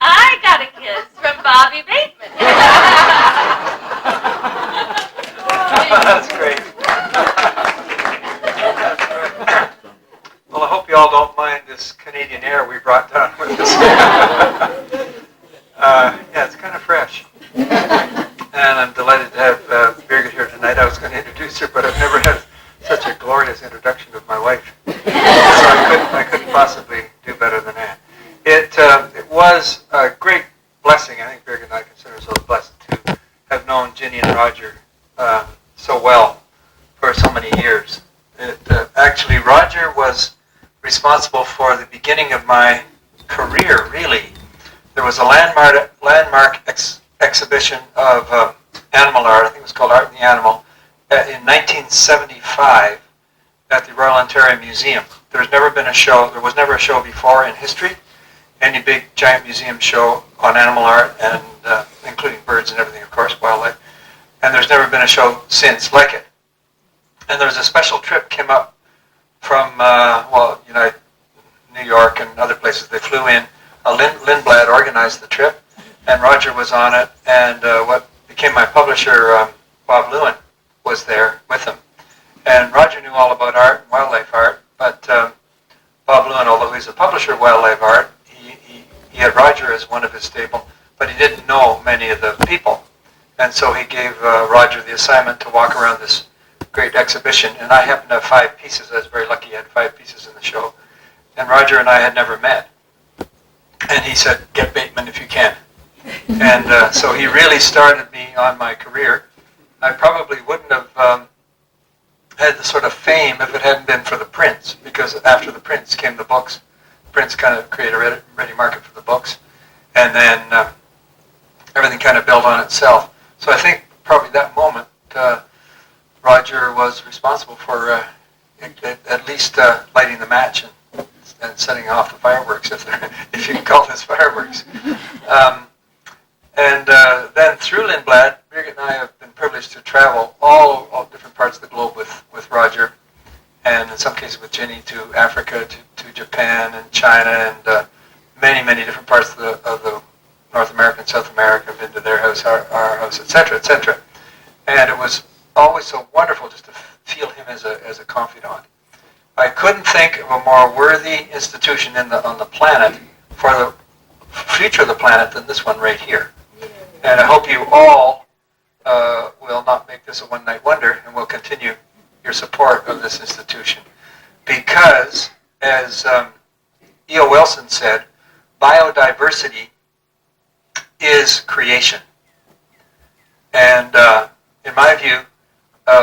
I got a kiss from Bobby Bateman. That's great. That's great. Well, I hope you all don't mind this Canadian air we brought down with us. Yeah, it's kind of fresh. And I'm delighted to have Birgit here tonight. I was going to introduce her, but I've never had such a glorious introduction of my wife. So I couldn't possibly do better than that. It was a great blessing. I think Birgit and I consider ourselves blessed to have known Ginny and Roger so well for so many years. Actually, Roger was responsible for the beginning of my career, really. There was a landmark exhibition of animal art, I think it was called Art in the Animal, in 1975 at the Royal Ontario Museum. There was never a show before in history, any big giant museum show on animal art, and including birds and everything, of course, wildlife. And there's never been a show since like it. And there was a special trip came up from, New York and other places. They flew in. Lindblad organized the trip, and Roger was on it, and what became my publisher, Bob Lewin, was there with him. And Roger knew all about art and wildlife art, but Bob Lewin, although he's a publisher of wildlife art, he had Roger as one of his stable, but he didn't know many of the people. And so he gave Roger the assignment to walk around this great exhibition, and I happened to have 5 pieces. I was very lucky I had 5 pieces in the show. And Roger and I had never met. And he said, get Bateman if you can. And so he really started me on my career. I probably wouldn't have had the sort of fame if it hadn't been for the prints, because after the prints came the books. Prints kind of created a ready market for the books. And then everything kind of built on itself. So I think probably that moment, Roger was responsible for at least lighting the match and setting off the fireworks, if you can call this fireworks. Then through Lindblad, Birgit and I have been privileged to travel all different parts of the globe with Roger, and in some cases with Ginny, to Africa, to Japan and China, and many, many different parts of the North America and South America. I've been to their house, our house, etc., etc. And it was always so wonderful just to feel him as a confidant. I couldn't think of a more worthy institution on the planet for the future of the planet than this one right here. And I hope you all will not make this a one-night wonder and will continue your support of this institution. Because, as E.O. Wilson said, biodiversity is creation. And in my view,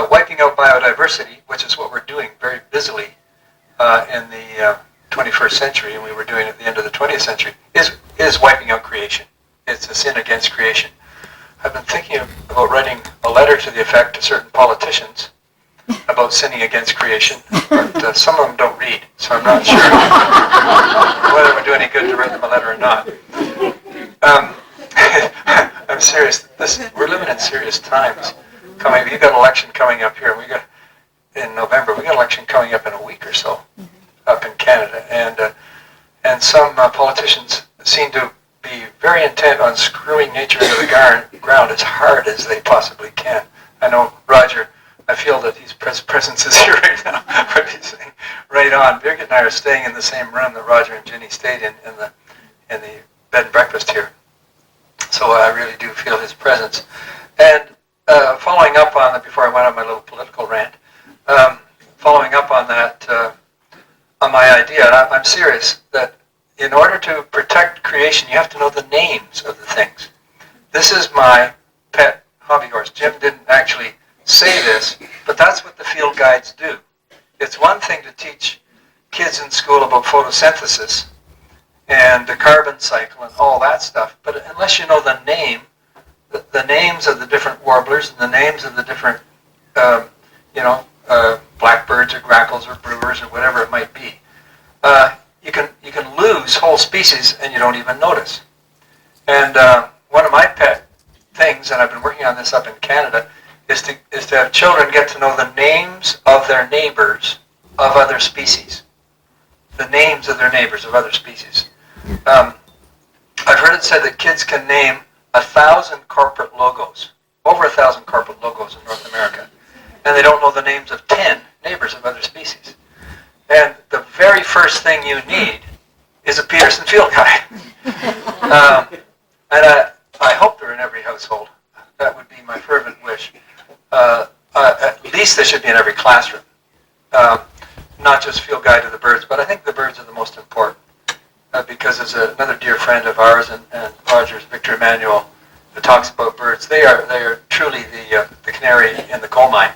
wiping out biodiversity, which is what we're doing very busily in the 21st century, and we were doing it at the end of the 20th century, is wiping out creation. It's a sin against creation. I've been thinking about writing a letter to the effect to certain politicians about sinning against creation, but some of them don't read, so I'm not sure whether it would do any good to write them a letter or not. I'm serious. We're living in serious times. You've got an election coming up here. In November. We got an election coming up in a week or so up in Canada, and some politicians seem to be very intent on screwing nature into the ground as hard as they possibly can. I know Roger. I feel that his presence is here right now. But he's saying, right on. Birgit and I are staying in the same room that Roger and Ginny stayed in the bed and breakfast here. So I really do feel his presence. And following up on that, before I went on my little political rant, following up on that, on my idea, and I'm serious, that in order to protect creation, you have to know the names of the things. This is my pet hobby horse. Jim didn't actually say this, but that's what the field guides do. It's one thing to teach kids in school about photosynthesis and the carbon cycle and all that stuff, but unless you know the names of the different warblers and the names of the different, blackbirds or grackles or brewers or whatever it might be, you can lose whole species and you don't even notice. And one of my pet things, and I've been working on this up in Canada, is to have children get to know the names of their neighbors of other species. The names of their neighbors of other species. I've heard it said that kids can name 1,000 corporate logos, over 1,000 corporate logos in North America, and they don't know the names of 10 neighbors of other species. And the very first thing you need is a Peterson field guide. And I hope they're in every household. That would be my fervent wish. At least they should be in every classroom. Not just field guide to the birds, but I think the birds are the most important. Because there's another dear friend of ours and Roger's, Victor Emmanuel, who talks about birds. They are truly the canary in the coal mine.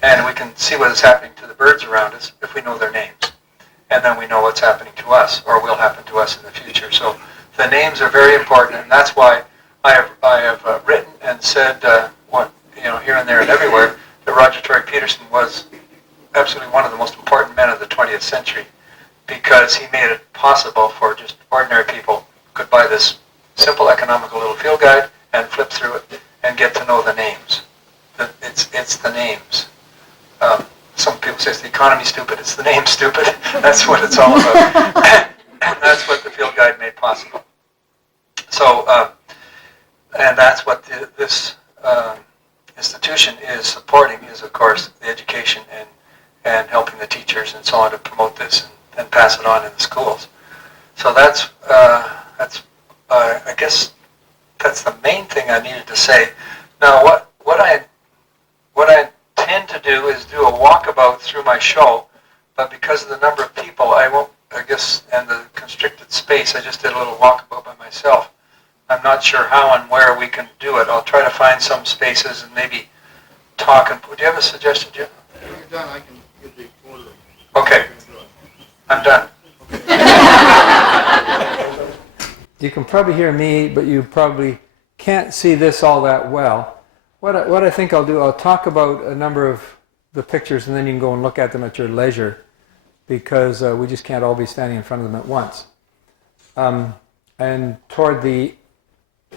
And we can see what is happening to the birds around us if we know their names. And then we know what's happening to us or will happen to us in the future. So the names are very important, and that's why I have written and said, here and there and everywhere, that Roger Tory Peterson was absolutely one of the most important men of the 20th century, because he made it possible for just ordinary people could buy this simple economical little field guide and flip through it and get to know the names. It's the names. Some people say it's the economy stupid. It's the name stupid. That's what it's all about. And that's what the field guide made possible. So, and that's what this institution is supporting, is of course the education and helping the teachers and so on to promote this and pass it on in the schools. So that's I guess that's the main thing I needed to say. Now, what I tend to do is do a walkabout through my show, but because of the number of people, I won't. I guess, and the constricted space, I just did a little walkabout by myself. I'm not sure how and where we can do it. I'll try to find some spaces and maybe talk. And do you have a suggestion, Jim? When you're done, I can give the order. Okay, I'm done. You can probably hear me, but you probably can't see this all that well. What I think I'll do, I'll talk about a number of the pictures, and then you can go and look at them at your leisure, because we just can't all be standing in front of them at once. And toward a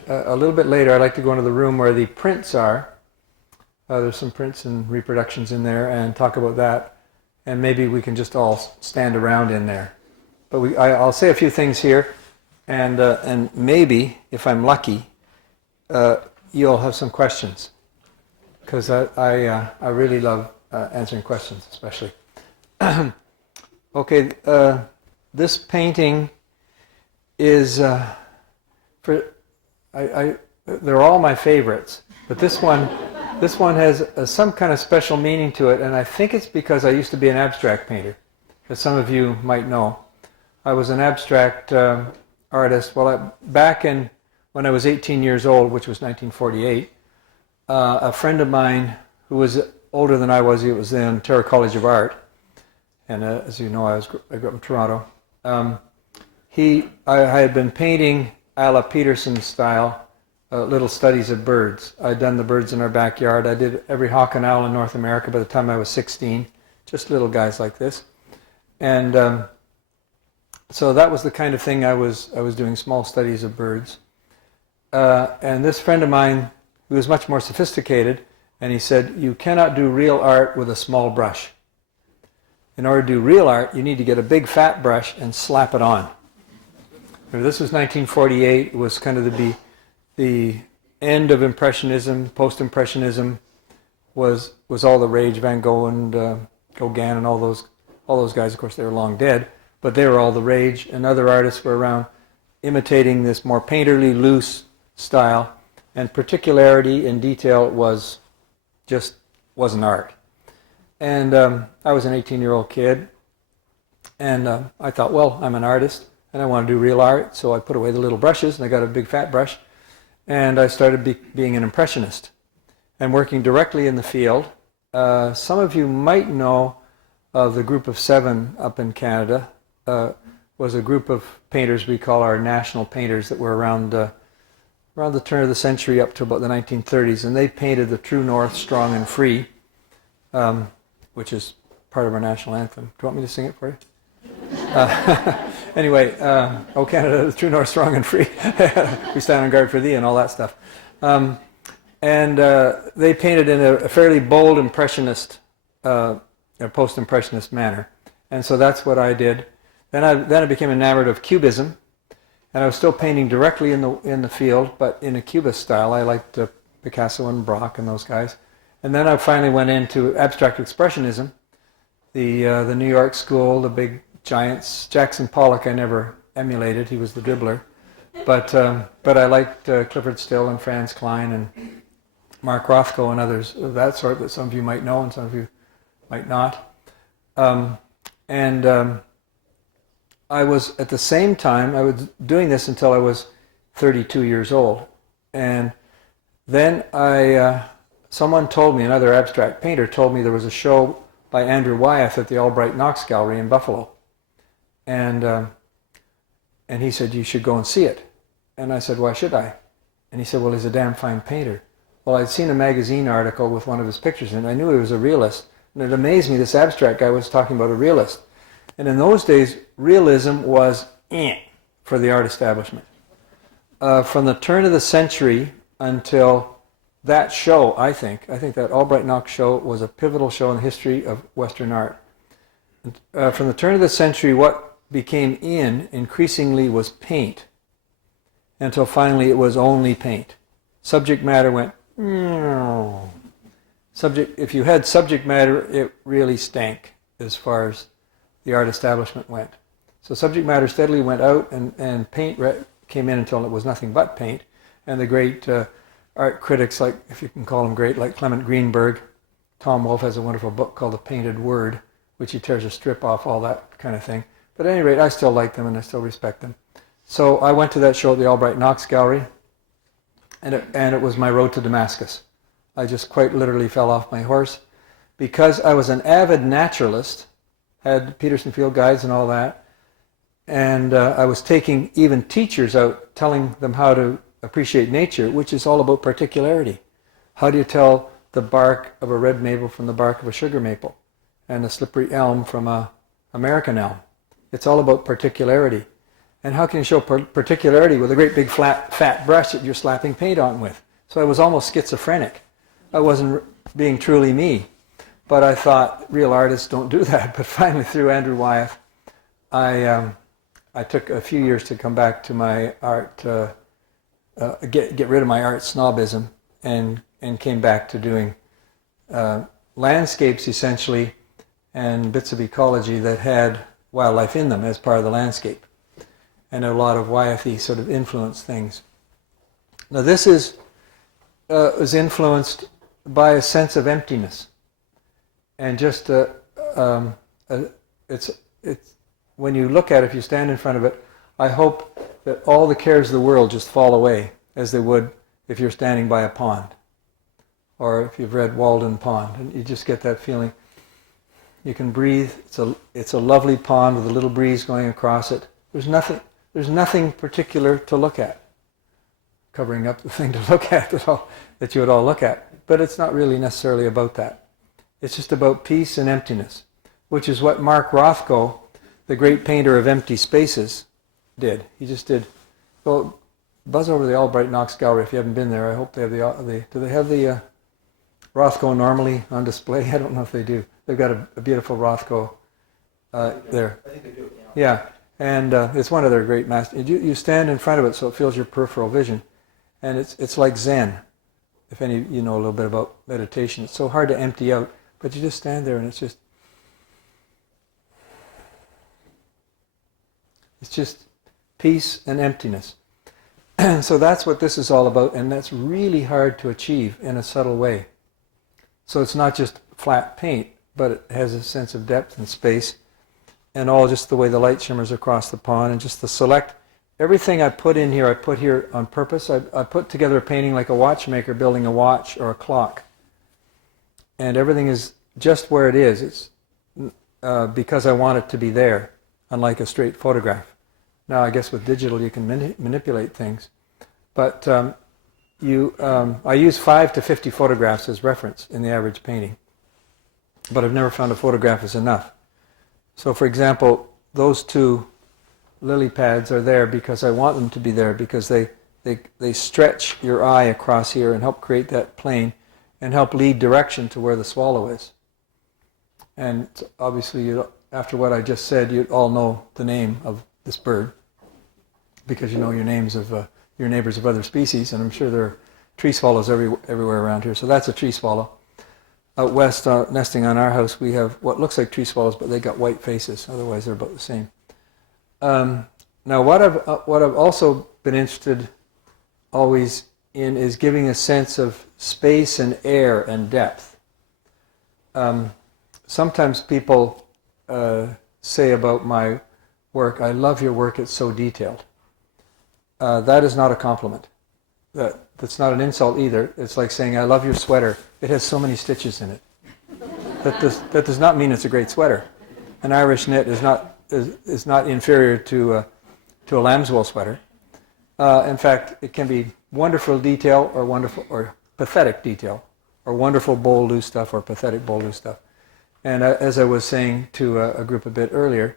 little bit later, I'd like to go into the room where the prints are. There's some prints and reproductions in there, and talk about that. And maybe we can just all stand around in there. But I'll say a few things here, and maybe, if I'm lucky, you'll have some questions, because I really love answering questions, especially. Okay, this painting is they're all my favorites, but this one has some kind of special meaning to it, and I think it's because I used to be an abstract painter, as some of you might know. I was an abstract artist. Well, back when I was 18 years old, which was 1948, a friend of mine who was older than I was, he was in Tory College of Art, and as you know, I grew up in Toronto. I had been painting a la Peterson style, little studies of birds. I'd done the birds in our backyard. I did every hawk and owl in North America by the time I was 16, just little guys like this. And so that was the kind of thing I was doing, small studies of birds. And this friend of mine, who was much more sophisticated, and he said, you cannot do real art with a small brush. In order to do real art, you need to get a big fat brush and slap it on. Now, this was 1948. It was kind of the end of Impressionism. Post-Impressionism was all the rage. Van Gogh and Gauguin and all those guys. Of course, they were long dead, but they were all the rage. And other artists were around imitating this more painterly, loose style. And particularity in detail wasn't art. And I was an 18-year-old kid, and I thought, well, I'm an artist, and I want to do real art, so I put away the little brushes, and I got a big fat brush, and I started being an impressionist and working directly in the field. Some of you might know of the Group of Seven up in Canada. Was a group of painters we call our national painters that were around the turn of the century up to about the 1930s, and they painted the True North, Strong and Free, which is part of our national anthem. Do you want me to sing it for you? Anyway, O Canada, the true north, strong and free. We stand on guard for thee and all that stuff. And they painted in a fairly bold impressionist, post-impressionist manner. And so that's what I did. Then I became enamored of Cubism. And I was still painting directly in the field, but in a Cubist style. I liked Picasso and Braque and those guys. And then I finally went into abstract expressionism, the New York school, the big giants. Jackson Pollock I never emulated; he was the dribbler. But I liked Clifford Still and Franz Klein and Mark Rothko and others of that sort that some of you might know and some of you might not. I was, at the same time, I was doing this until I was 32 years old. And then someone told me, another abstract painter told me there was a show by Andrew Wyeth at the Albright Knox Gallery in Buffalo. And he said, you should go and see it. And I said, why should I? And he said, well, he's a damn fine painter. Well, I'd seen a magazine article with one of his pictures, and I knew he was a realist. And it amazed me, this abstract guy was talking about a realist. And in those days, realism was for the art establishment. From the turn of the century until that show, I think that Albright Knox show was a pivotal show in the history of Western art. From the turn of the century, what became increasingly was paint, until finally it was only paint. Subject matter went, if you had subject matter, it really stank as far as the art establishment went. So subject matter steadily went out, and paint came in until it was nothing but paint. And the great art critics, like, if you can call them great, like Clement Greenberg. Tom Wolfe has a wonderful book called The Painted Word, which he tears a strip off, all that kind of thing. But at any rate, I still like them and I still respect them. So I went to that show at the Albright Knox Gallery, and it was my road to Damascus. I just quite literally fell off my horse because I was an avid naturalist, had Peterson field guides and all that, and I was taking even teachers out, telling them how to appreciate nature, which is all about particularity. How do you tell the bark of a red maple from the bark of a sugar maple, and a slippery elm from a American elm? It's all about particularity. And how can you show particularity with a great big fat brush that you're slapping paint on with? So I was almost schizophrenic. I wasn't being truly me. But I thought real artists don't do that. But finally, through Andrew Wyeth, I took a few years to come back to my art, get rid of my art snobism, and came back to doing landscapes essentially, and bits of ecology that had wildlife in them as part of the landscape. And a lot of Wyeth-y sort of influenced things. Now this was influenced by a sense of emptiness, and just it's when you look at it, if you stand in front of it, I hope that all the cares of the world just fall away, as they would if you're standing by a pond, or if you've read Walden Pond, and you just get that feeling. You can breathe. It's a lovely pond with a little breeze going across it. There's nothing particular to look at, covering up the thing to look at that you would all look at. But it's not really necessarily about that. It's just about peace and emptiness, which is what Mark Rothko, the great painter of empty spaces, did. He just did. Well, buzz over to the Albright Knox Gallery if you haven't been there. I hope they have do they have the Rothko normally on display? I don't know if they do. They've got a beautiful Rothko there. I think they do, Yeah, and it's one of their great masters. You stand in front of it so it fills your peripheral vision, and it's like Zen. If any of you know a little bit about meditation, it's so hard to empty out, but you just stand there and it's just peace and emptiness. So that's what this is all about, and that's really hard to achieve in a subtle way. So it's not just flat paint, but it has a sense of depth and space, and all just the way the light shimmers across the pond, and just the select. Everything I put in here, I put here on purpose. I put together a painting like a watchmaker building a watch or a clock. And everything is just where it is. It's because I want it to be there, unlike a straight photograph. Now, I guess with digital you can manipulate things. But I use 5 to 50 photographs as reference in the average painting. But I've never found a photograph is enough. So, for example, those two lily pads are there because I want them to be there, because they stretch your eye across here and help create that plane and help lead direction to where the swallow is. And obviously, after what I just said, you all know the name of this bird, because you know your names of your neighbors of other species, and I'm sure there are tree swallows everywhere around here. So that's a tree swallow. Out west, nesting on our house, we have what looks like tree swallows, but they got white faces. Otherwise, they're about the same. Now, what I've also been interested always in is giving a sense of space and air and depth. Sometimes people say about my work, "I love your work, it's so detailed." That is not a compliment. That's not an insult either. It's like saying, "I love your sweater, it has so many stitches in it." That does not mean it's a great sweater. An Irish knit is not inferior to a lamb's wool sweater. In fact, it can be wonderful detail or pathetic detail, or wonderful bold loose stuff or pathetic bold loose stuff. And as I was saying to a group a bit earlier,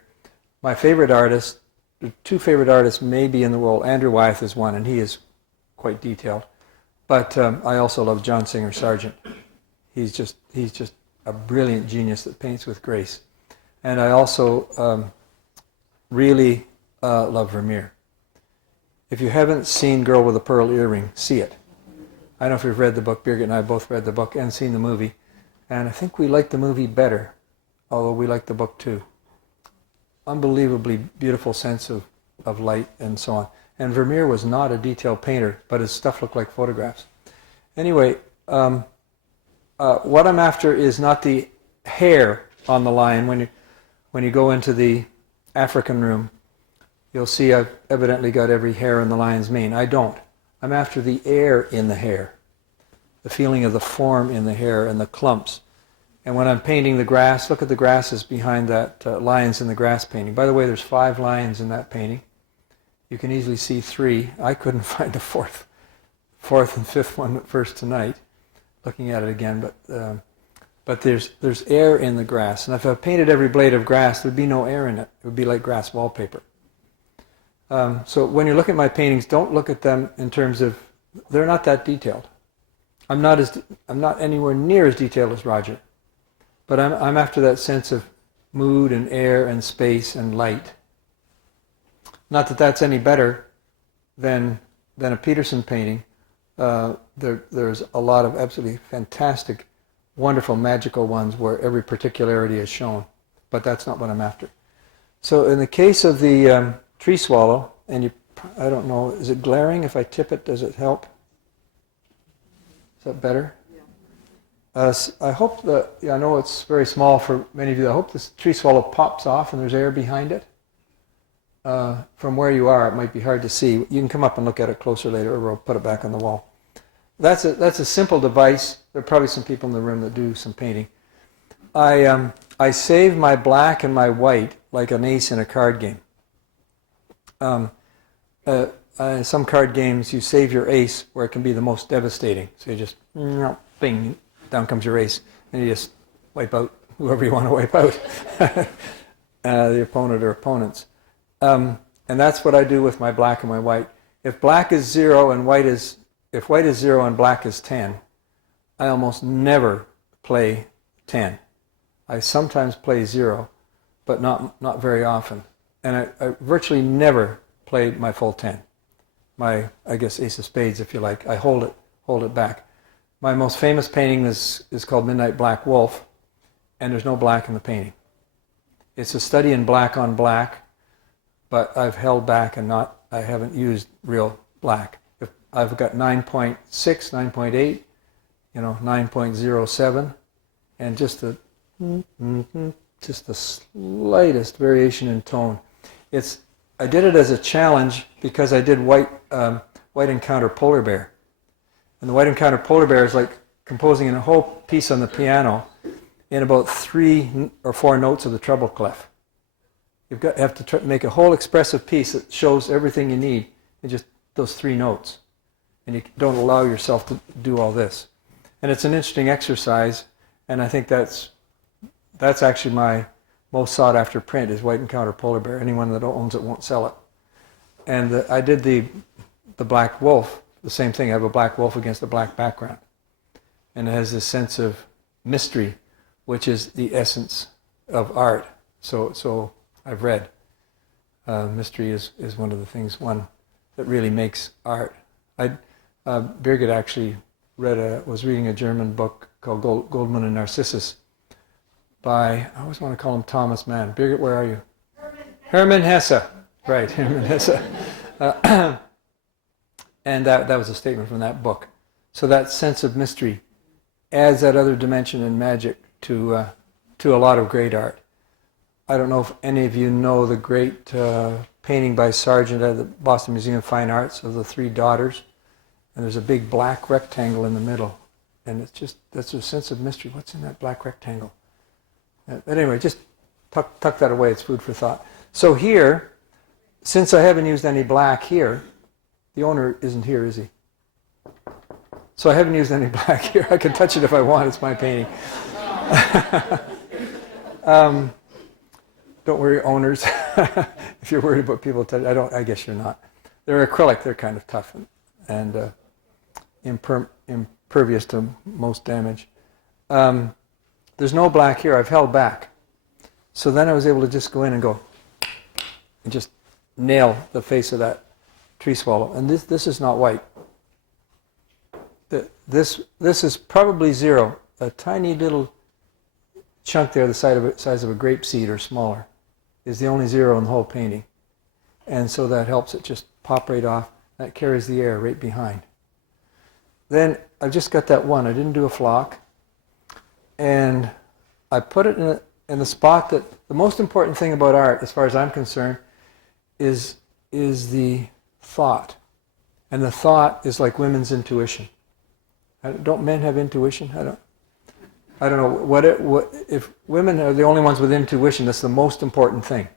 my favorite artist, the two favorite artists maybe in the world, Andrew Wyeth is one, and he is quite detailed. But I also love John Singer Sargent. He's just a brilliant genius that paints with grace. And I also really love Vermeer. If you haven't seen Girl with a Pearl Earring, see it. I don't know if you've read the book. Birgit and I both read the book and seen the movie. And I think we like the movie better, although we like the book too. Unbelievably beautiful sense of light and so on. And Vermeer was not a detailed painter, but his stuff looked like photographs. Anyway, what I'm after is not the hair on the lion. When you go into the African room, you'll see I've evidently got every hair in the lion's mane. I don't. I'm after the air in the hair, the feeling of the form in the hair and the clumps. And when I'm painting the grass, look at the grasses behind that lions in the grass painting. By the way, there's 5 lions in that painting. You can easily see 3. I couldn't find a fourth and fifth one at first tonight, looking at it again. But there's air in the grass. And if I painted every blade of grass, there'd be no air in it. It would be like grass wallpaper. So when you look at my paintings, don't look at them in terms of, they're not that detailed. I'm not anywhere near as detailed as Roger. But I'm after that sense of mood and air and space and light. Not that that's any better than a Peterson painting. There's a lot of absolutely fantastic, wonderful, magical ones where every particularity is shown. But that's not what I'm after. So in the case of the tree swallow, and I don't know, is it glaring? If I tip it, does it help? Is that better? I hope that, I know it's very small for many of you. I hope this tree swallow pops off and there's air behind it. From where you are, it might be hard to see. You can come up and look at it closer later, or we'll put it back on the wall. That's a simple device. There are probably some people in the room that do some painting. I save my black and my white like an ace in a card game. Some card games, you save your ace where it can be the most devastating. So you just, bing, down comes your ace, and you just wipe out whoever you want to wipe out, the opponent or opponents. And that's what I do with my black and my white. If black is 0 and white is 0 and black is 10, I almost never play 10. I sometimes play 0, but not very often. And I virtually never played my full 10. My, I guess, ace of spades, if you like. I hold it back. My most famous painting is called Midnight Black Wolf, and there's no black in the painting. It's a study in black on black, but I've held back and I haven't used real black. If I've got 9.6, 9.8, 9.07, and just the slightest variation in tone. I did it as a challenge because I did white encounter polar bear. And the white encounter polar bear is like composing a whole piece on the piano in about 3 or 4 notes of the treble clef. You have to make a whole expressive piece that shows everything you need in just those 3 notes. And you don't allow yourself to do all this. And it's an interesting exercise, and I think that's actually my most sought after print is White Encounter Polar Bear. Anyone that owns it won't sell it. And I did the black wolf, the same thing. I have a black wolf against a black background. And it has this sense of mystery, which is the essence of art. So I've read. Mystery is one of the things one that really makes art. Birgit actually was reading a German book called Goldman and Narcissus by, I always want to call him Thomas Mann. Birgit, where are you? Hermann Hesse. Right, Hermann Hesse. And that was a statement from that book. So that sense of mystery adds that other dimension and magic to a lot of great art. I don't know if any of you know the great painting by Sargent at the Boston Museum of Fine Arts of the three daughters. And there's a big black rectangle in the middle. And it's just, that's a sense of mystery. What's in that black rectangle? But anyway, just tuck that away. It's food for thought. So here, since I haven't used any black here, the owner isn't here, is he? So I haven't used any black here. I can touch it if I want. It's my painting. Don't worry, owners. If you're worried about people touching, I guess you're not. They're acrylic. They're kind of tough and impervious to most damage. There's no black here. I've held back. So then I was able to just go in and go and just nail the face of that tree swallow. And this is not white. This is probably zero. A tiny little chunk there, the size of a grape seed or smaller, is the only zero in the whole painting. And so that helps it just pop right off. That carries the air right behind. Then I've just got that one. I didn't do a flock. And I put it in the spot that the most important thing about art, as far as I'm concerned, is the thought. And the thought is like women's intuition. Don't men have intuition? I don't know. If women are the only ones with intuition, that's the most important thing.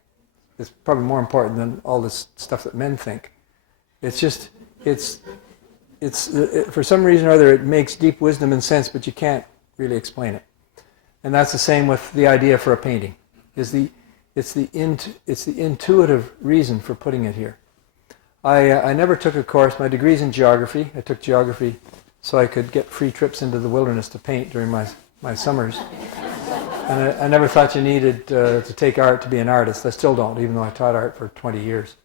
It's probably more important than all this stuff that men think. It's just, for some reason or other, it makes deep wisdom and sense, but you can't really explain it. And that's the same with the idea for a painting. It's the intuitive reason for putting it here. I never took a course. My degree's in geography. I took geography so I could get free trips into the wilderness to paint during my summers. And I never thought you needed to take art to be an artist. I still don't, even though I taught art for 20 years.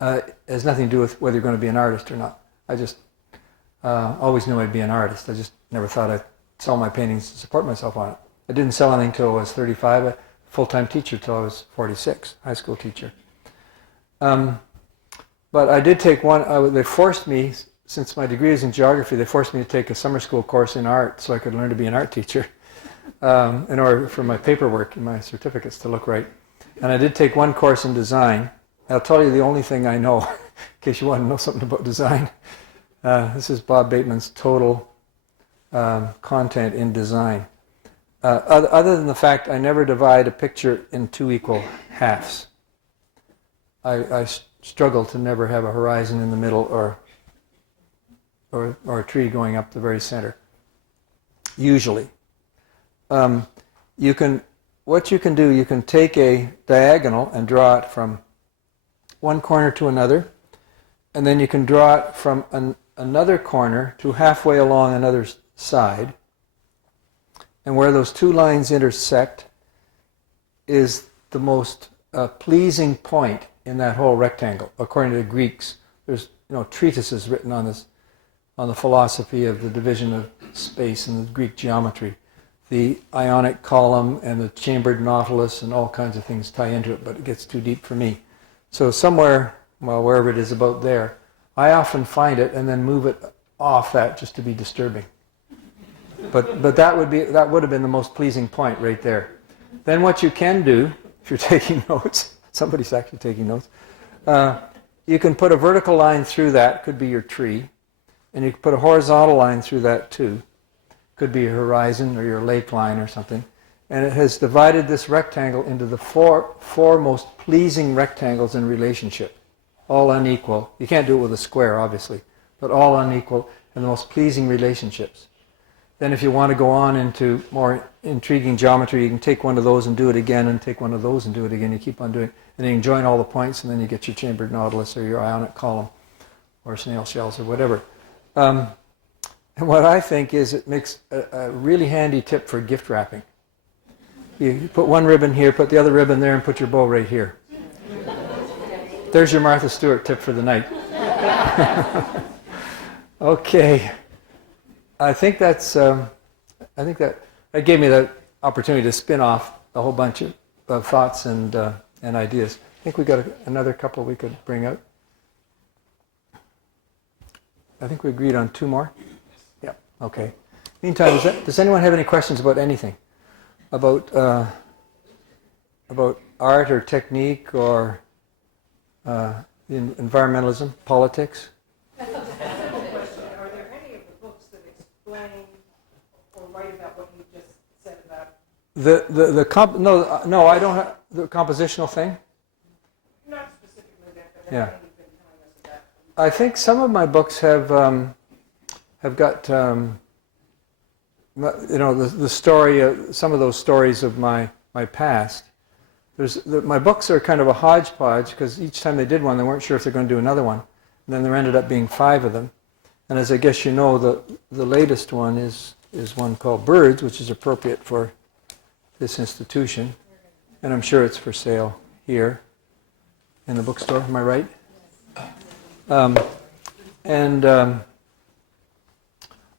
It has nothing to do with whether you're going to be an artist or not. I just always knew I'd be an artist. I just never thought I'd sell my paintings to support myself on it. I didn't sell anything till I was 35. A full-time teacher till I was 46, high school teacher. But I did take one. They forced me, since my degree is in geography, they forced me to take a summer school course in art so I could learn to be an art teacher in order for my paperwork and my certificates to look right. And I did take one course in design. I'll tell you the only thing I know, in case you want to know something about design. This is Bob Bateman's total content in design. Other than the fact I never divide a picture in two equal halves. I struggle to never have a horizon in the middle or a tree going up the very center. Usually. What you can do, you can take a diagonal and draw it from one corner to another, and then you can draw it from another corner to halfway along another side. And where those two lines intersect is the most pleasing point in that whole rectangle. According to the Greeks, there's treatises written on this, on the philosophy of the division of space and the Greek geometry. The ionic column and the chambered nautilus and all kinds of things tie into it, but it gets too deep for me. So somewhere, well, wherever it is about there, I often find it and then move it off that just to be disturbing. But that would have been the most pleasing point right there. Then what you can do, if you're taking notes, somebody's actually taking notes, you can put a vertical line through that, could be your tree, and you can put a horizontal line through that too. Could be your horizon or your lake line or something. And it has divided this rectangle into the four most pleasing rectangles in relationship, all unequal. You can't do it with a square, obviously, but all unequal and the most pleasing relationships. Then if you want to go on into more intriguing geometry, you can take one of those and do it again, and take one of those and do it again. You keep on doing it, and then you can join all the points, and then you get your chambered nautilus or your ionic column or snail shells or whatever. And what I think is it makes a really handy tip for gift wrapping. You put one ribbon here, put the other ribbon there, and put your bow right here. There's your Martha Stewart tip for the night. Okay. I think that's. I think that gave me the opportunity to spin off a whole bunch of thoughts and ideas. I think we got another couple we could bring out. I think we agreed on 2 more. Yeah. Okay. Meantime, does anyone have any questions about anything, about art or technique or environmentalism, politics? Are there any of the books that explain or write about what you just said about? No, I don't have the compositional thing. Not specifically that, but Yeah. everything you've been telling us about. I think some of my books have got the story, some of those stories of my past. My books are kind of a hodgepodge because each time they did one, they weren't sure if they're going to do another one. And then there ended up being 5 of them. And as I guess you know, the latest one is one called Birds, which is appropriate for this institution. And I'm sure it's for sale here in the bookstore. Am I right?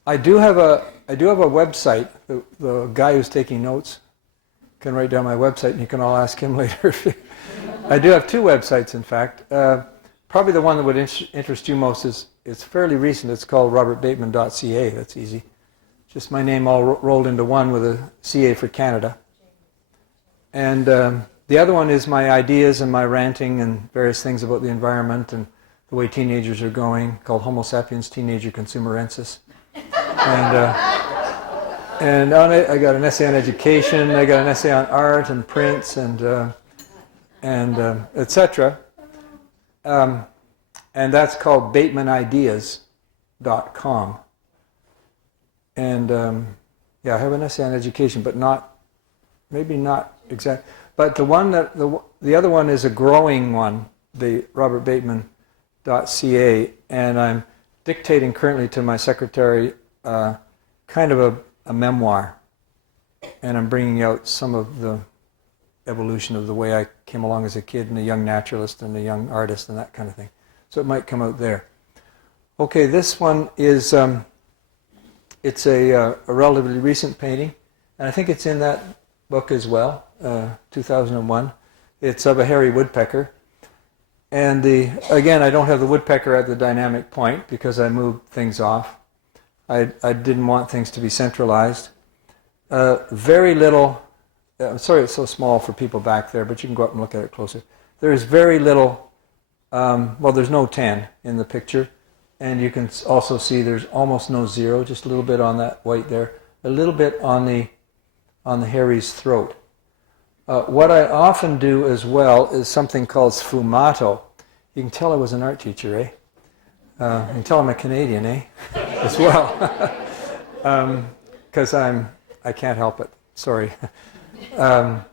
I do have a website. The guy who's taking notes can write down my website, and you can all ask him later. I do have 2 websites, in fact. Probably the one that would interest you most is it's fairly recent. It's called robertbateman.ca. That's easy. Just my name all rolled into one with a CA for Canada. And the other one is my ideas and my ranting and various things about the environment and the way teenagers are going, called Homo sapiens Teenager Consumerensis. And on it, I got an essay on education. I got an essay on art and prints and etc. And that's called BatemanIdeas.com. And yeah, I have an essay on education, but maybe not exact. But the one the other one is a growing one, the robertbateman.ca, and I'm dictating currently to my secretary kind of a memoir, and I'm bringing out some of the evolution of the way I came along as a kid and a young naturalist and a young artist and that kind of thing. So it might come out there. Okay, this one is it's a relatively recent painting, and I think it's in that book as well, 2001. It's of a hairy woodpecker. And again, I don't have the woodpecker at the dynamic point because I moved things off. I didn't want things to be centralized. Very little, I'm sorry it's so small for people back there, but you can go up and look at it closer. There's very little, well, there's no 10 in the picture. And you can also see there's almost no 0, just a little bit on that white there, a little bit on the hairy's throat. What I often do as well is something called sfumato. You can tell I was an art teacher, eh? You can tell I'm a Canadian, eh? As well. Because I can't help it. Sorry. The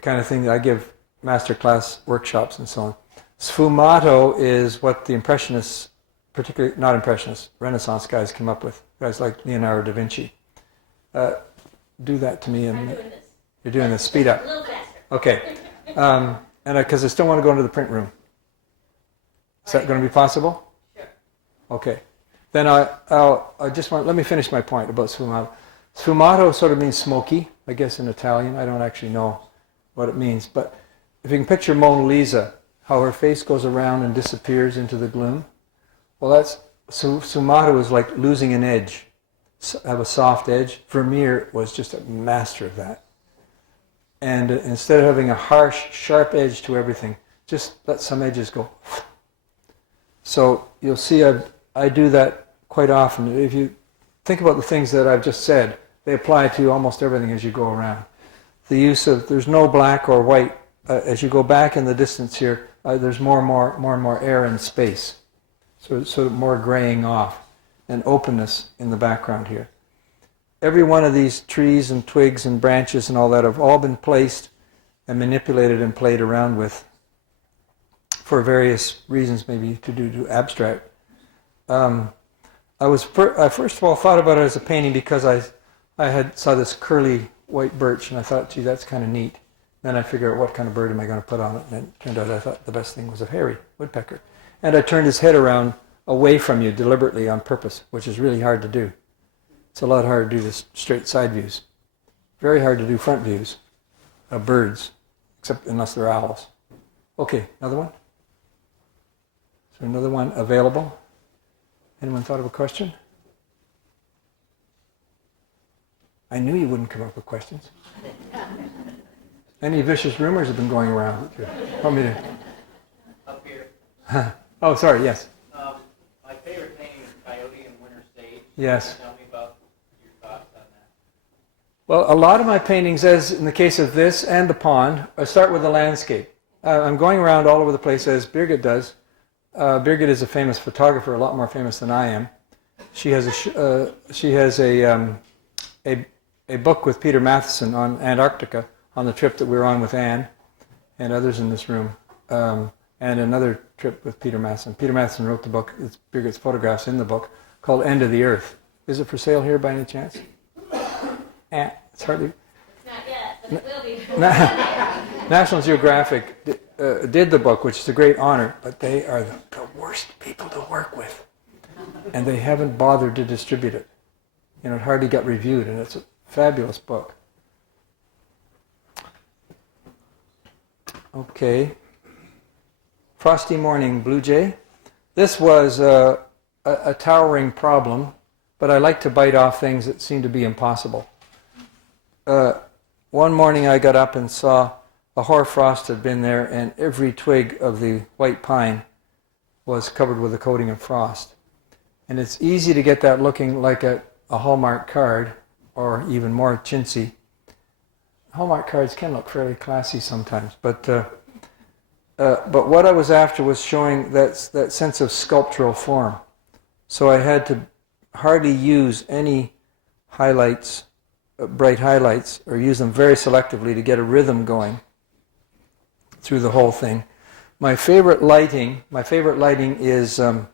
kind of thing that I give masterclass workshops and so on. Sfumato is what the Impressionists, particularly, not Impressionists, Renaissance guys come up with. Guys like Leonardo da Vinci. Do that to me. And I'm doing this. You're doing this. Speed up. A little faster. Okay. And because I still want to go into the print room. Is that going to be possible? Sure. Okay. Then I just let me finish my point about sfumato. Sfumato sort of means smoky, I guess in Italian. I don't actually know what it means. But if you can picture Mona Lisa, how her face goes around and disappears into the gloom. Well, sfumato is like losing an edge, have a soft edge. Vermeer was just a master of that. And instead of having a harsh, sharp edge to everything, just let some edges go. So you'll see I do that quite often. If you think about the things that I've just said, they apply to almost everything as you go around. The use of, there's no black or white. As you go back in the distance here, there's more and more air and space. So more graying off and openness in the background here. Every one of these trees and twigs and branches and all that have all been placed and manipulated and played around with for various reasons, maybe to do abstract. I first of all thought about it as a painting because I saw this curly white birch and I thought, gee, that's kind of neat. Then I figure out what kind of bird am I going to put on it, and it turned out I thought the best thing was a hairy woodpecker. And I turned his head around away from you deliberately on purpose, which is really hard to do. It's a lot harder to do this straight side views. Very hard to do front views of birds, except unless they're owls. Okay, another one? Is there another one available? Anyone thought of a question? I knew you wouldn't come up with questions. Any vicious rumors have been going around? Want me to? Up here. Oh, sorry, yes. My favorite painting is Coyote in Winter Stage. Yes. Tell me about your thoughts on that. Well, a lot of my paintings, as in the case of this and the pond, start with the landscape. I'm going around all over the place as Birgit does. Birgit is a famous photographer, a lot more famous than I am. She has a book with Peter Matheson on Antarctica, on the trip that we were on with Anne and others in this room, and another trip with Peter Matheson. Peter Matheson wrote the book, it's Birgit's photographs in the book, called End of the Earth. Is it for sale here by any chance? It's hardly... It's not yet, but it will be. National Geographic did the book, which is a great honor, but they are the worst people to work with. And they haven't bothered to distribute it. You know, it hardly got reviewed, and it's a fabulous book. Okay. Frosty Morning Blue Jay. This was a towering problem, but I like to bite off things that seem to be impossible. One morning I got up and saw a hoarfrost had been there, and every twig of the white pine was covered with a coating of frost. And it's easy to get that looking like a Hallmark card, or even more chintzy. Hallmark cards can look fairly classy sometimes, but what I was after was showing that sense of sculptural form. So I had to hardly use any highlights, bright highlights, or use them very selectively to get a rhythm going through the whole thing. My favorite lighting is sort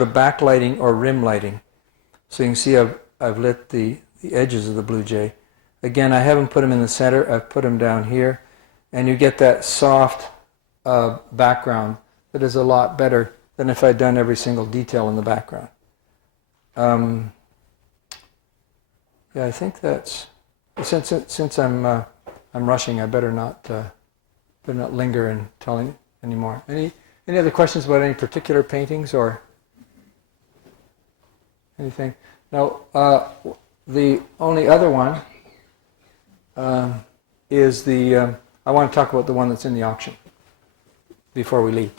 of backlighting or rim lighting. So you can see I've lit the edges of the blue jay. Again, I haven't put them in the center. I've put them down here, and you get that soft background that is a lot better than if I'd done every single detail in the background. Yeah, I think that's since I'm rushing. I better not linger in telling anymore. Any other questions about any particular paintings or anything? Now, the only other one is the. I want to talk about the one that's in the auction before we leave.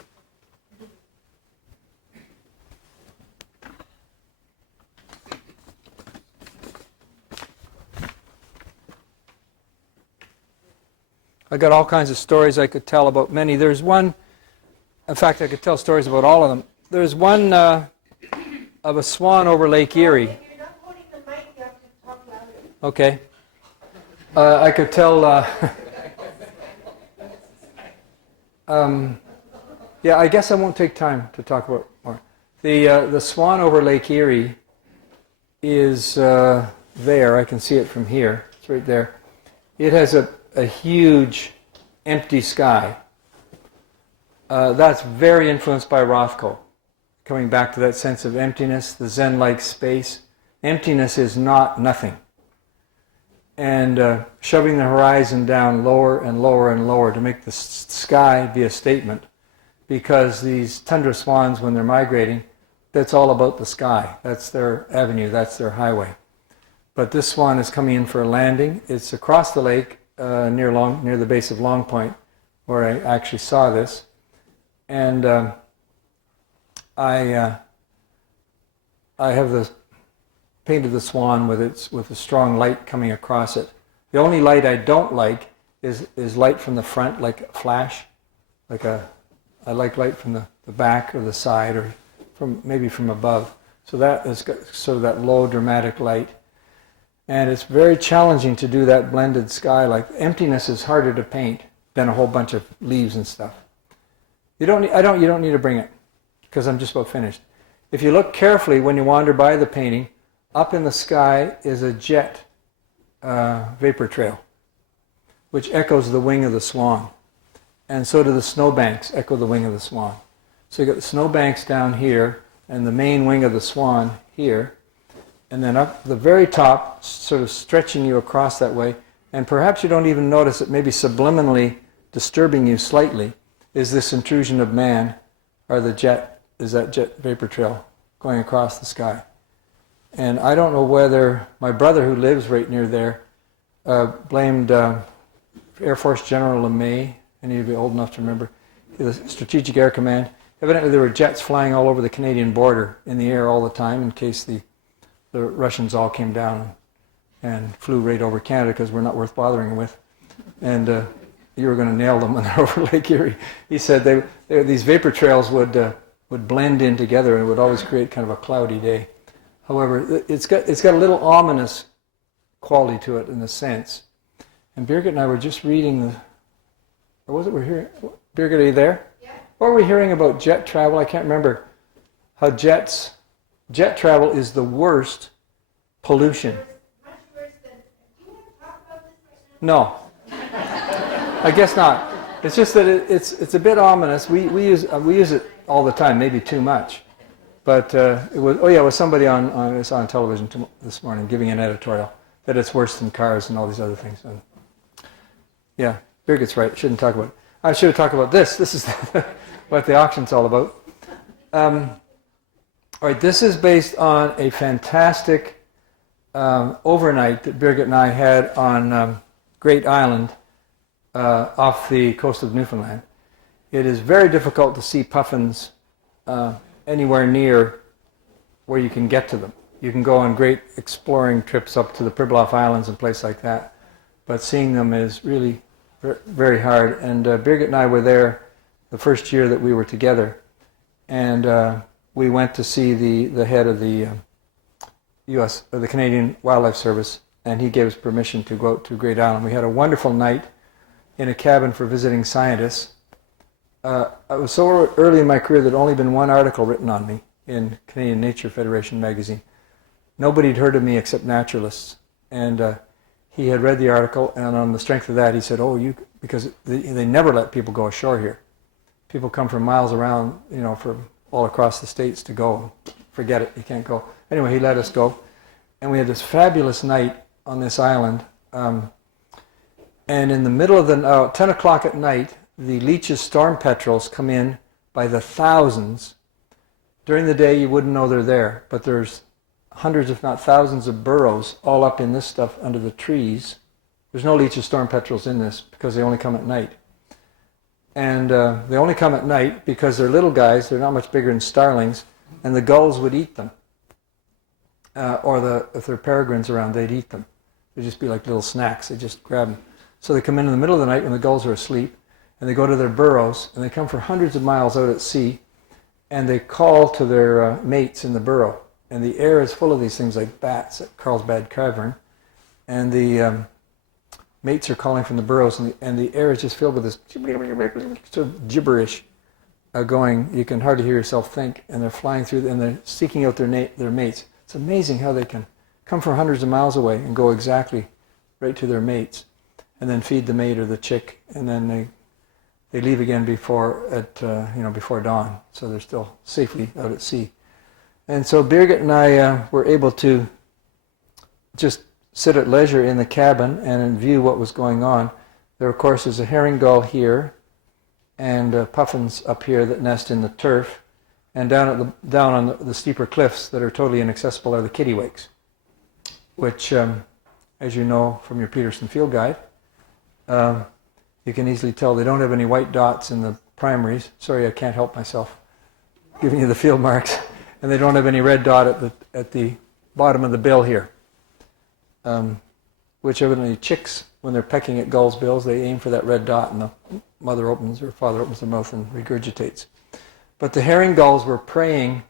I got all kinds of stories I could tell about many. There's one, in fact, I could tell stories about all of them. There's one of a swan over Lake Erie. If you're not holding the mic, you have to talk louder. Okay. I could tell. Yeah, I guess I won't take time to talk about more. The swan over Lake Erie is there. I can see it from here. It's right there. It has a huge empty sky. That's very influenced by Rothko. Coming back to that sense of emptiness, the Zen-like space. Emptiness is not nothing. And shoving the horizon down lower and lower and lower to make the sky be a statement. Because these tundra swans, when they're migrating, that's all about the sky. That's their avenue, that's their highway. But this swan is coming in for a landing. It's across the lake, near the base of Long Point, where I actually saw this. And I have painted the swan with a strong light coming across it. The only light I don't like is light from the front, like a flash. I like light from the back or the side, or maybe from above. So that is sort of that low dramatic light. And it's very challenging to do that blended sky. Like emptiness is harder to paint than a whole bunch of leaves and stuff. You don't need to bring it, because I'm just about finished. If you look carefully when you wander by the painting, up in the sky is a jet vapor trail. which echoes the wing of the swan. And so do the snowbanks echo the wing of the swan. So you got the snowbanks down here and the main wing of the swan here, and then up the very top, sort of stretching you across that way, and perhaps you don't even notice it, maybe subliminally disturbing you slightly, is this intrusion of man, or the jet, is that jet vapor trail going across the sky. And I don't know whether my brother, who lives right near there, blamed Air Force General LeMay. Any of you old enough to remember? The Strategic Air Command. Evidently there were jets flying all over the Canadian border in the air all the time in case the Russians all came down and flew right over Canada because we're not worth bothering with. And you were going to nail them when they're over Lake Erie. He said these vapor trails would blend in together and would always create kind of a cloudy day. However, it's got a little ominous quality to it in a sense. And Birgit and I were just reading or was it we're hearing? Birgit, are you there? Yeah. What were we hearing about jet travel? I can't remember. How jet travel is the worst pollution. Much worse than. Do you want to talk about this right now? No. I guess not. It's just that it's a bit ominous. We use it all the time, maybe too much. But it was somebody on television this morning giving an editorial that it's worse than cars and all these other things. And yeah, Birgit's right. Shouldn't talk about it. I should have talked about this. This is what the auction's all about. All right, this is based on a fantastic overnight that Birgit and I had on Great Island off the coast of Newfoundland. It is very difficult to see puffins anywhere near where you can get to them. You can go on great exploring trips up to the Pribilof Islands and places like that, but seeing them is really very hard. And Birgit and I were there the first year that we were together, and we went to see the head of the U.S. or the Canadian Wildlife Service, and he gave us permission to go out to Great Island. We had a wonderful night in a cabin for visiting scientists. I was so early in my career that only been one article written on me in Canadian Nature Federation magazine. Nobody had heard of me except naturalists, and he had read the article, and on the strength of that, he said, because they never let people go ashore here. People come from miles around, from all across the states to go. Forget it, you can't go. Anyway, he let us go, and we had this fabulous night on this island. And in the middle of 10 o'clock at night, the Leach's storm petrels come in by the thousands. During the day, you wouldn't know they're there, but there's hundreds, if not thousands, of burrows all up in this stuff under the trees. There's no Leach's storm petrels in this because they only come at night. And they only come at night because they're little guys, they're not much bigger than starlings, and the gulls would eat them. If there are peregrines around, they'd eat them. They'd just be like little snacks, they just grab them. So they come in the middle of the night when the gulls are asleep, and they go to their burrows, and they come for hundreds of miles out at sea, and they call to their mates in the burrow. And the air is full of these things like bats at Carlsbad Cavern, and the mates are calling from the burrows, and the air is just filled with this sort of gibberish going. You can hardly hear yourself think, and they're flying through, and they're seeking out their mates. It's amazing how they can come from hundreds of miles away and go exactly right to their mates, and then feed the mate or the chick, and then they leave again before dawn, so they're still safely out at sea. And so Birgit and I were able to just sit at leisure in the cabin and view what was going on. There, of course, is a herring gull here, and puffins up here that nest in the turf, and down on the steeper cliffs that are totally inaccessible are the kittiwakes, which, as you know from your Peterson field guide, you can easily tell they don't have any white dots in the primaries. Sorry, I can't help myself giving you the field marks. And they don't have any red dot at the bottom of the bill here, which evidently chicks, when they're pecking at gulls' bills, they aim for that red dot, and the mother opens or father opens their mouth and regurgitates. But the herring gulls were preying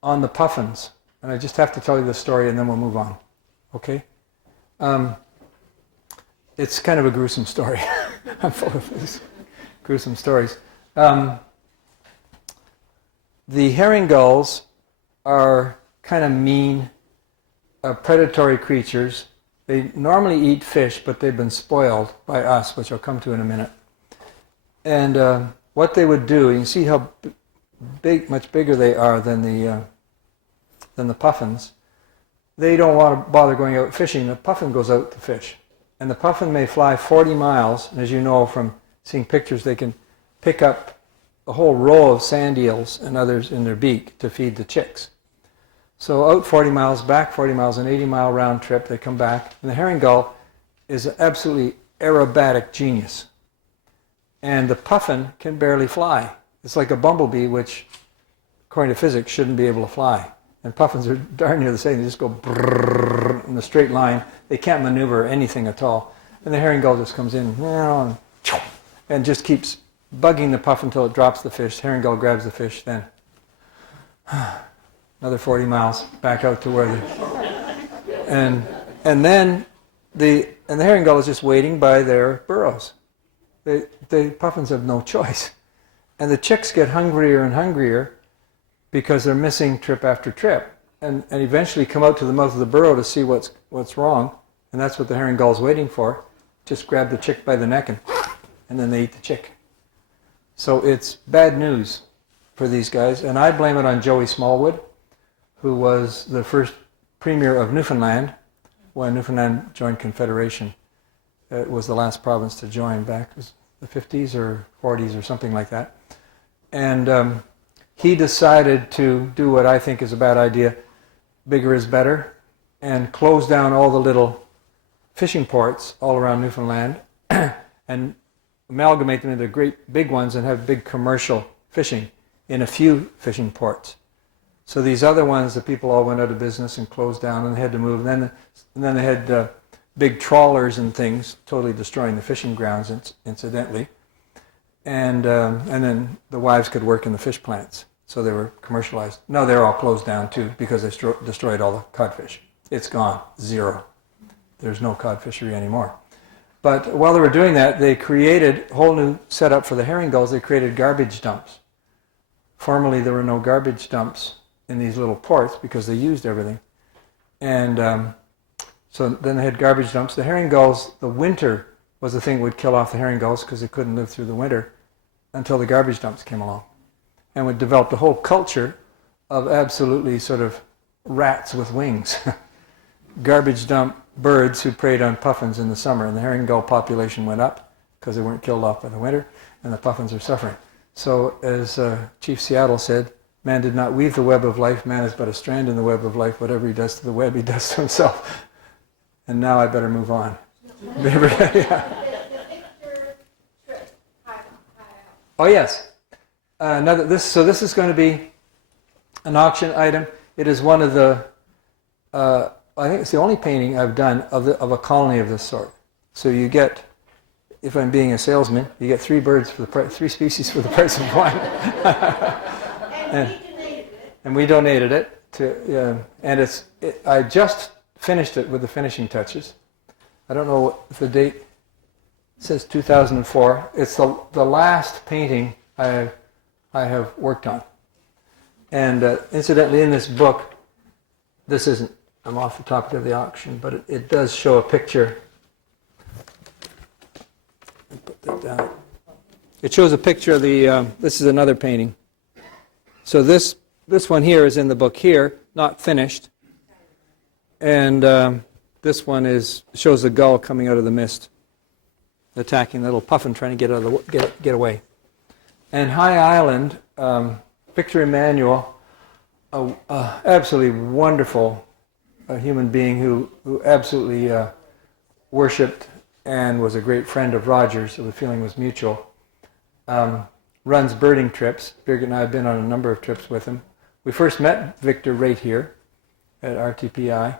on the puffins, and I just have to tell you the story, and then we'll move on. Okay? It's kind of a gruesome story. I'm full of these gruesome stories. The herring gulls are kind of mean, predatory creatures, They normally eat fish, but they've been spoiled by us, which I'll come to in a minute. And what they would do, you can see how big, much bigger they are than the puffins. They don't want to bother going out fishing. The puffin goes out to fish. And the puffin may fly 40 miles, and as you know from seeing pictures, they can pick up a whole row of sand eels and others in their beak to feed the chicks. So out 40 miles, back 40 miles, an 80-mile round trip, they come back. And the herring gull is an absolutely aerobatic genius. And the puffin can barely fly. It's like a bumblebee, which, according to physics, shouldn't be able to fly. And puffins are darn near the same. They just go brrrr in a straight line. They can't maneuver anything at all. And the herring gull just comes in and just keeps bugging the puffin until it drops the fish. Herring gull grabs the fish, then another 40 miles back out to where and then the herring gull is just waiting by their burrows. The puffins have no choice. And the chicks get hungrier and hungrier because they're missing trip after trip, and eventually come out to the mouth of the burrow to see what's wrong, and that's what the herring gull's waiting for. Just grab the chick by the neck and then they eat the chick. So it's bad news for these guys, and I blame it on Joey Smallwood, who was the first premier of Newfoundland when Newfoundland joined Confederation. It was the last province to join back, it was the 50s or 40s or something like that. And he decided to do what I think is a bad idea, bigger is better, and close down all the little fishing ports all around Newfoundland and amalgamate them into great big ones and have big commercial fishing in a few fishing ports. So these other ones, the people all went out of business and closed down, and they had to move. And then they had big trawlers and things, totally destroying the fishing grounds, incidentally. And then the wives could work in the fish plants, so they were commercialized. No, they're all closed down too because they destroyed all the codfish. It's gone, zero. There's no cod fishery anymore. But while they were doing that, they created a whole new setup for the herring gulls. They created garbage dumps. Formerly, there were no garbage dumps in these little ports because they used everything. And so then they had garbage dumps. The herring gulls, the winter was the thing that would kill off the herring gulls because they couldn't live through the winter until the garbage dumps came along. And we developed a whole culture of absolutely sort of rats with wings. Garbage dump birds who preyed on puffins in the summer, and the herring gull population went up because they weren't killed off by the winter, and the puffins are suffering. So as Chief Seattle said, man did not weave the web of life, man is but a strand in the web of life. Whatever he does to the web, he does to himself. And now I better move on. The picture trip, high out. Oh yes. This is going to be an auction item. It is one of the, I think it's the only painting I've done of a colony of this sort. So you get, if I'm being a salesman, you get three species for the price of one. And we donated it to, and I just finished it with the finishing touches. I don't know if the date says 2004. It's the last painting I have worked on. And incidentally, in this book, this isn't, I'm off the topic of the auction, but it does show a picture. Put that down. It shows a picture of the, this is another painting. So this one here is in the book here, not finished. And this one shows the gull coming out of the mist, attacking the little puffin, trying to get away. And High Island, Victor Emmanuel, absolutely wonderful human being who absolutely worshipped and was a great friend of Roger's, so the feeling was mutual, runs birding trips. Birgit and I have been on a number of trips with him. We first met Victor right here at RTPI,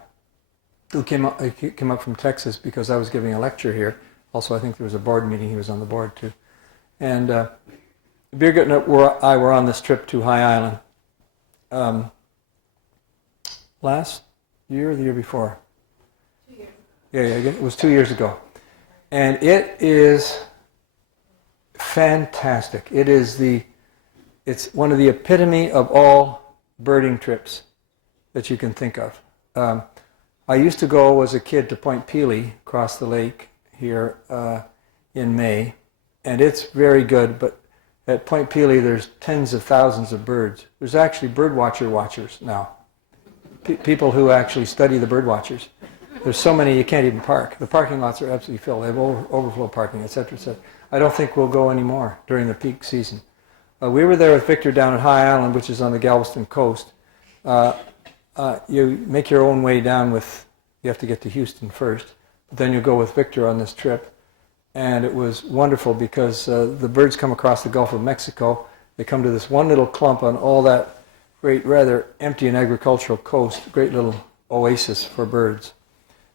who came up from Texas because I was giving a lecture here. Also, I think there was a board meeting. He was on the board too. And Birgit and I were on this trip to High Island last year or the year before? 2 years. Yeah, it was 2 years ago. And it is fantastic. It's one of the epitome of all birding trips that you can think of. I used to go as a kid to Point Pelee across the lake here in May, and it's very good, but at Point Pelee there's tens of thousands of birds. There's actually watchers now, people who actually study the bird watchers. There's so many you can't even park. The parking lots are absolutely filled. They have overflow parking, etc., etc. I don't think we'll go anymore during the peak season. We were there with Victor down at High Island, which is on the Galveston coast. You make your own way down you have to get to Houston first, but then you go with Victor on this trip. And it was wonderful because the birds come across the Gulf of Mexico. They come to this one little clump on all that great, rather empty and agricultural coast, great little oasis for birds.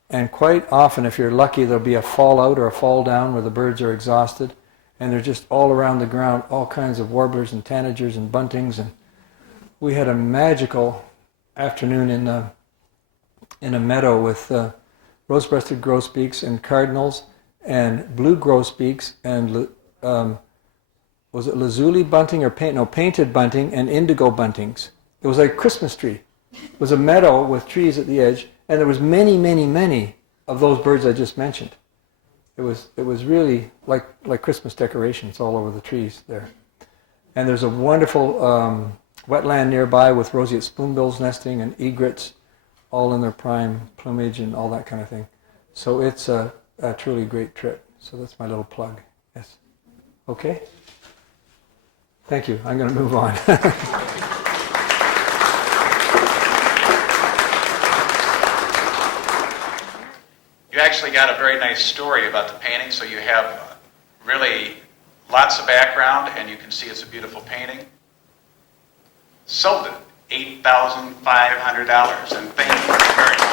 And quite often, if you're lucky, there'll be a fallout or a fall down where the birds are exhausted, and they're just all around the ground, all kinds of warblers and tanagers and buntings. And we had a magical afternoon in a meadow with rose-breasted grosbeaks and cardinals and blue grosbeaks and was it lazuli bunting or painted bunting and indigo buntings. It was like a Christmas tree. It was a meadow with trees at the edge, and there was many, many, many of those birds I just mentioned. It was really like Christmas decorations all over the trees there. And there's a wonderful wetland nearby with roseate spoonbills nesting and egrets all in their prime plumage and all that kind of thing. So it's a truly great trip. So that's my little plug. Yes. Okay? Thank you. I'm going to move on. You actually got a very nice story about the painting, so you have really lots of background, and you can see it's a beautiful painting. Sold it $8,500, and thank you very much.